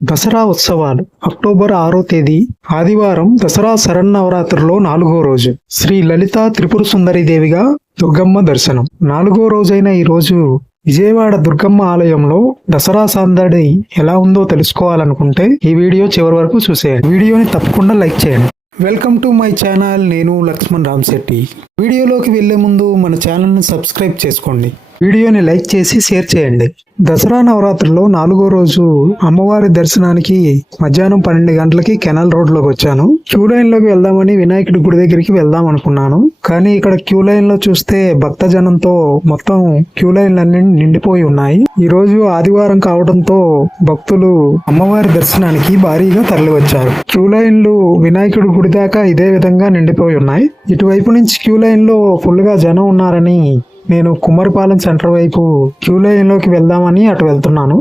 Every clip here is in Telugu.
దసరా ఉత్సవాలు అక్టోబర్ 6వ తేదీ ఆదివారం దసరా శరన్నవరాత్రిలో 4వ రోజు శ్రీ లలితా త్రిపుర సుందరీదేవిగా దుర్గమ్మ దర్శనం. 4వ రోజైన ఈ రోజు విజయవాడ దుర్గమ్మ ఆలయంలో దసరా సందడి ఎలా ఉందో తెలుసుకోవాలనుకుంటే ఈ వీడియో చివరి వరకు చూసేయండి. వీడియోని తప్పకుండా లైక్ చేయండి. Welcome to my channel. నేను లక్ష్మణ్ రామ్శెట్టి. వీడియోలోకి వెళ్లే ముందు మన ఛానల్ని సబ్స్క్రైబ్ చేసుకోండి. వీడియోని లైక్ చేసి షేర్ చేయండి. దసరా నవరాత్రిలో 4వ రోజు అమ్మవారి దర్శనానికి మధ్యాహ్నం 12 గంటలకి కెనాల్ రోడ్లోకి వచ్చాను. క్యూ లైన్ లోకి వెళ్దామని వినాయకుడి గుడి దగ్గరికి వెళ్దాం అనుకున్నాను. కానీ ఇక్కడ క్యూ లైన్ లో చూస్తే భక్తజనంతో మొత్తం క్యూ లైన్లన్నీ నిండిపోయి ఉన్నాయి. ఈ రోజు ఆదివారం కావడంతో భక్తులు అమ్మవారి దర్శనానికి భారీగా తరలి వచ్చారు. క్యూ లైన్లు వినాయకుడి గుడి దాకా ఇదే విధంగా నిండిపోయి ఉన్నాయి. ఇటువైపు నుంచి క్యూ లైన్ లో ఫుల్ గా జనం ఉన్నారని నేను కుమ్మరిపాలెం సెంటర్ వైపు క్యూ లైన్ లోకి వెళ్దామని అటు వెళ్తున్నాను.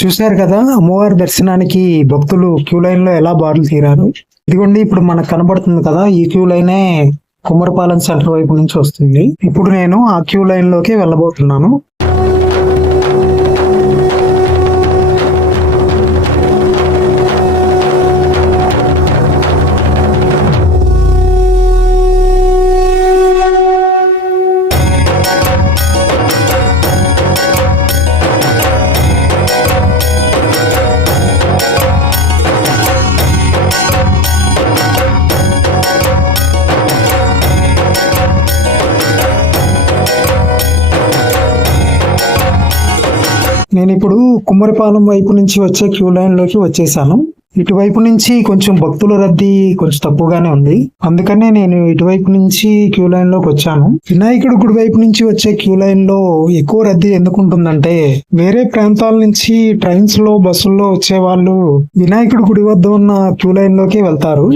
చూశారు కదా అమ్మవారి దర్శనానికి భక్తులు క్యూ లైన్ లో ఎలా బారులు తీరారు. ఇదిగోండి ఇప్పుడు మనకు కనబడుతుంది కదా, ఈ క్యూ లైనే కుమ్మరపాలెం సెంటర్ వైపు నుంచి వస్తుంది. ఇప్పుడు నేను ఆ క్యూ లైన్ లోకి వెళ్ళబోతున్నాను. నేను ఇప్పుడు కుమ్మరిపాలెం వైపు నుంచి వచ్చే క్యూ లైన్ లోకి వచ్చేసాను. ఇటువైపు నుంచి కొంచెం భక్తుల రద్దీ కొంచెం తక్కువగానే ఉంది, అందుకనే నేను ఇటువైపు నుంచి క్యూ లైన్ లోకి వచ్చాను. వినాయకుడి గుడి వైపు నుంచి వచ్చే క్యూ లైన్ లో ఎక్కువ రద్దీ ఎందుకు ఉంటుందంటే, వేరే ప్రాంతాల నుంచి ట్రైన్స్ లో బస్సుల్లో వచ్చే వాళ్ళు వినాయకుడి గుడి వద్ద ఉన్న క్యూ లైన్ లోకి వెళ్తారు.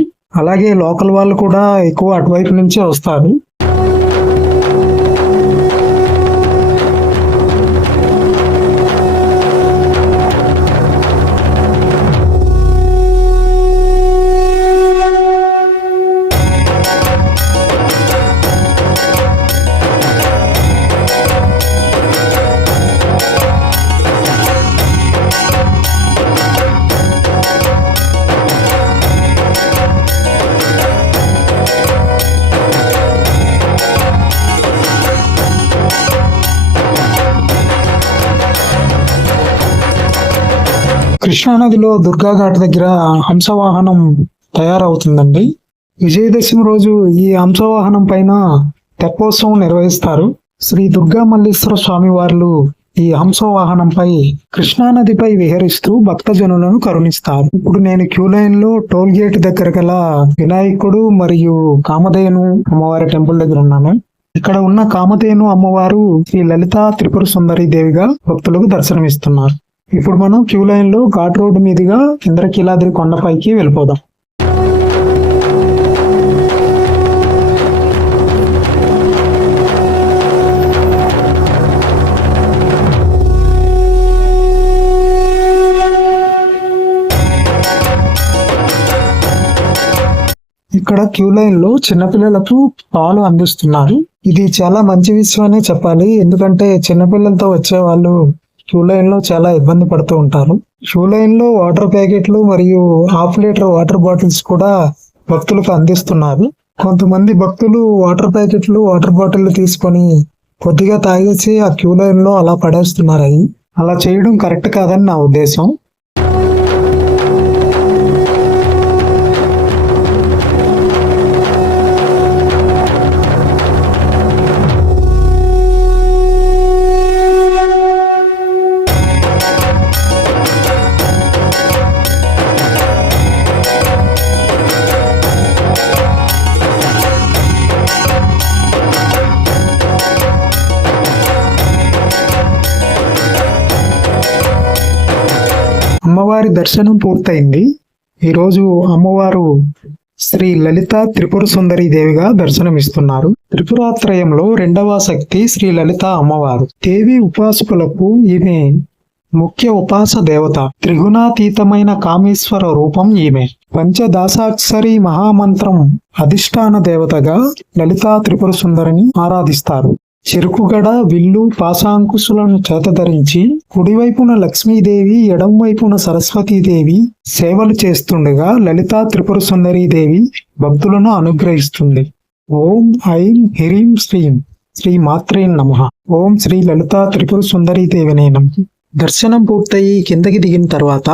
అలాగే లోకల్ వాళ్ళు కూడా ఎక్కువ అటువైపు నుంచే వస్తారు. కృష్ణానదిలో దుర్గాఘాట్ దగ్గర హంసవాహనం తయారవుతుందండి. విజయదశమి రోజు ఈ హంసవాహనం పైన తెప్పోత్సవం నిర్వహిస్తారు. శ్రీ దుర్గా మల్లేశ్వర స్వామి వార్లు ఈ హంసవాహనంపై కృష్ణానదిపై విహరిస్తూ భక్తజనులను కరుణిస్తారు. ఇప్పుడు నేను క్యూ లైన్ లో టోల్ గేట్ దగ్గర గల వినాయకుడు మరియు కామధేను అమ్మవారి టెంపుల్ దగ్గర ఉన్నాను. ఇక్కడ ఉన్న కామధేను అమ్మవారు శ్రీ లలితా త్రిపుర సుందరి దేవిగా భక్తులకు దర్శనమిస్తున్నారు. ఇప్పుడు మనం క్యూ లైన్ లో ఘాట్ రోడ్డు మీదుగా ఇంద్రకీలాద్రి కొండపైకి వెళ్ళిపోదాం. ఇక్కడ క్యూ లైన్ లో చిన్నపిల్లలకు పాలు అందిస్తున్నారు. ఇది చాలా మంచి విషయం అనే చెప్పాలి, ఎందుకంటే చిన్నపిల్లలతో వచ్చే వాళ్ళు క్యూ లైన్ లో చాలా ఇబ్బంది పడుతూ ఉంటారు. క్యూ లైన్ లో వాటర్ ప్యాకెట్లు మరియు హాఫ్ లీటర్ వాటర్ బాటిల్స్ కూడా భక్తులకు అందిస్తున్నారు. కొంతమంది భక్తులు వాటర్ ప్యాకెట్లు వాటర్ బాటిల్ తీసుకొని కొద్దిగా తాగేసి ఆ క్యూ లైన్ లో అలా పడేస్తున్నారు. అలా చేయడం కరెక్ట్ కాదని నా ఉద్దేశం. అమ్మవారి దర్శనం పూర్తయింది. ఈరోజు అమ్మవారు శ్రీ లలితా త్రిపుర సుందరి దేవిగా దర్శనమిస్తున్నారు. త్రిపురాత్రయంలో రెండవ శక్తి శ్రీ లలిత అమ్మవారు. దేవి ఉపాసకులకు ఈమె ముఖ్య ఉపాస దేవత. త్రిగుణాతీతమైన కామేశ్వర రూపం ఈమె. పంచదాసాక్షరి మహామంత్రం అధిష్టాన దేవతగా లలితా త్రిపుర సుందరిని ఆరాధిస్తారు. చెరుకుగడ, విల్లు, పాశాంకుశులను చేతధరించి కుడివైపున లక్ష్మీదేవి, ఎడంవైపున సరస్వతీదేవి సేవలు చేస్తుండగా లలితా త్రిపుర సుందరీ దేవి భక్తులను అనుగ్రహిస్తుంది. ఓం ఐం హ్రీం శ్రీం శ్రీ మాత్రే నమః. ఓం శ్రీ లలితా త్రిపుర సుందరీ దేవినే నమః. దర్శనం పూర్తయి కిందకి దిగిన తర్వాత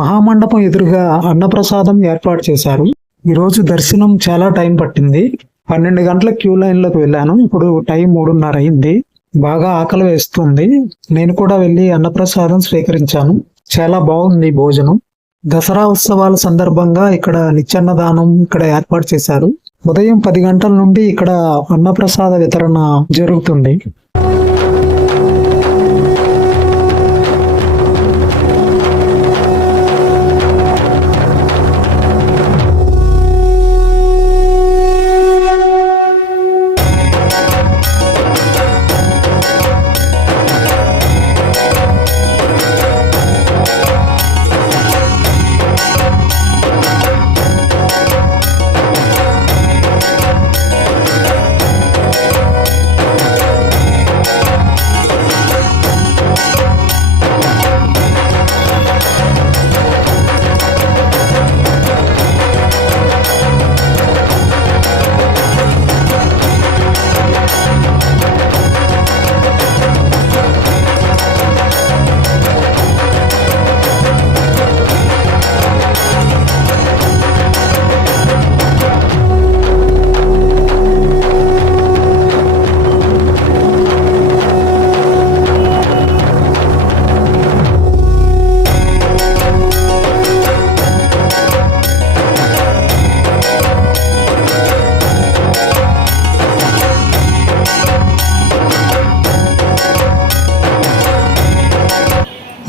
మహామండపం ఎదురుగా అన్నప్రసాదం ఏర్పాటు చేశారు. ఈరోజు దర్శనం చాలా టైం పట్టింది. 12 గంటల క్యూ లైన్ లోకి వెళ్ళాను. ఇప్పుడు టైం 3:30 అయింది. బాగా ఆకలి వేస్తుంది. నేను కూడా వెళ్ళి అన్నప్రసాదం స్వీకరించాను. చాలా బాగుంది భోజనం. దసరా ఉత్సవాల సందర్భంగా ఇక్కడ నిత్యాన్నదానం ఇక్కడ ఏర్పాటు చేశారు. ఉదయం 10 గంటల నుండి ఇక్కడ అన్నప్రసాద వితరణ జరుగుతుంది.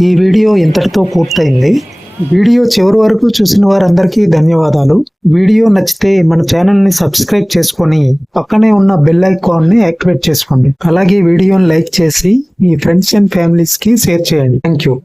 ఈ వీడియో ఇంతటితో పూర్తయింది. వీడియో చివరి వరకు చూసిన వారందరికీ ధన్యవాదాలు. వీడియో నచ్చితే మన ఛానల్ ని సబ్స్క్రైబ్ చేసుకొని పక్కనే ఉన్న బెల్ ఐకాన్ ని యాక్టివేట్ చేసుకోండి. అలాగే వీడియోని లైక్ చేసి మీ ఫ్రెండ్స్ అండ్ ఫ్యామిలీస్ కి షేర్ చేయండి. Thank you.